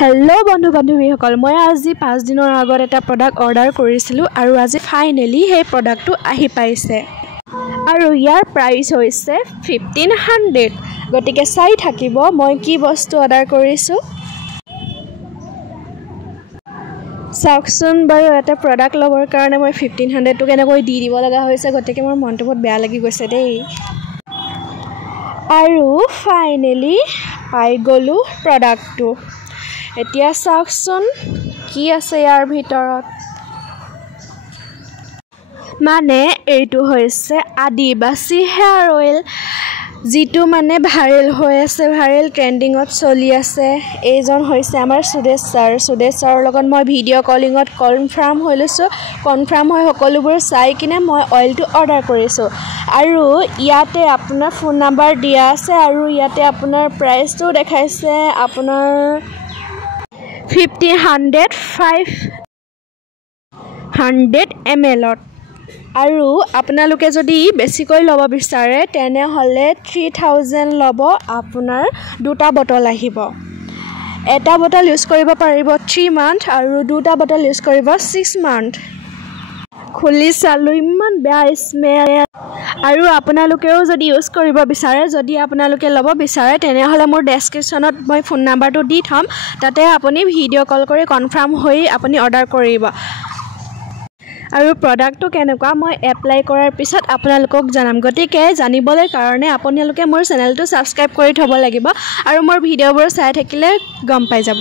hello बंधु बान्धवीসকল মই আজি 5 দিনৰ আগত এটা প্ৰডাক্ট অৰ্ডাৰ কৰিছিলো আৰু আজি ফাইনালি সেই প্ৰডাক্টটো আহি পাইছে আৰু ইয়াৰ প্ৰাইস হৈছে 1500 গতিকে চাই থাকিব মই কি বস্তু অৰ্ডাৰ কৰিছো সাকচন বাৰু এটা প্ৰডাক্ট লবৰ কাৰণে মই 1500 টো কেনেকৈ দি দিব লগা হৈছে গতিকে মোৰ মনটো বহুত বেয়া লাগি গৈছে দেই আৰু ফাইনালি পাই গলো প্ৰডাক্টটো এতিয়া সাকচন কি আছে ইয়াৰ ভিতৰত মানে এইটো হৈছে আদিবাসী হেয়াৰ অইল যেটো মানে ভাইৰেল হৈ আছে ভাইৰেল ট্ৰেন্ডিংত চলি আছে এইজন হৈছে আমাৰ সুদেশ ছাৰৰ লগত মই ভিডিঅ' কলিংত কনফাৰ্ম হৈলৈছো কনফাৰ্ম হৈ সকলোবোৰ চাই কিনে মই অইলটো অৰ্ডাৰ কৰিছো আৰু ইয়াতে আপোনাৰ ফোন নাম্বাৰ দিয়া আছে আৰু ইয়াতে আপোনাৰ প্ৰাইসটো দেখাইছে আপোনাৰ 500 ml আৰু আপোনালোকে যদি বেছিকৈ লব বিচাৰে তেনে হলে 3000 লব আপোনাৰ দুটা বটল আহিব এটা বটল ইউজ কৰিব পাৰিব 3 মান্থ আৰু দুটা বটল ইউজ কৰিব 6 মান্থ খুলি চালো ইমান বেয়া স্মেল আৰু আপোনালোকেও যদি ইউজ কৰিব বিচাৰে যদি আপোনালোকে লব বিচাৰে তেনে হলে মোৰ ডেসক্ৰিপচনত মই ফোন নাম্বাৰটো দি থম তাতে আপুনি ভিডিঅ' কল কৰি কনফাৰ্ম হৈ আপুনি অৰ্ডাৰ কৰিব আৰু প্ৰডাক্টটো কেনেকুৱা মই এপ্লাই কৰাৰ পিছত আপোনালোকক জনাম গতিকে জানিবলৈ কাৰণে আপোনালোকে মোৰ চেনেলটো সাবস্ক্ৰাইব কৰি থব লাগিব আৰু মোৰ ভিডিঅ'বোৰ চাই থাকিলে গম পাই যাব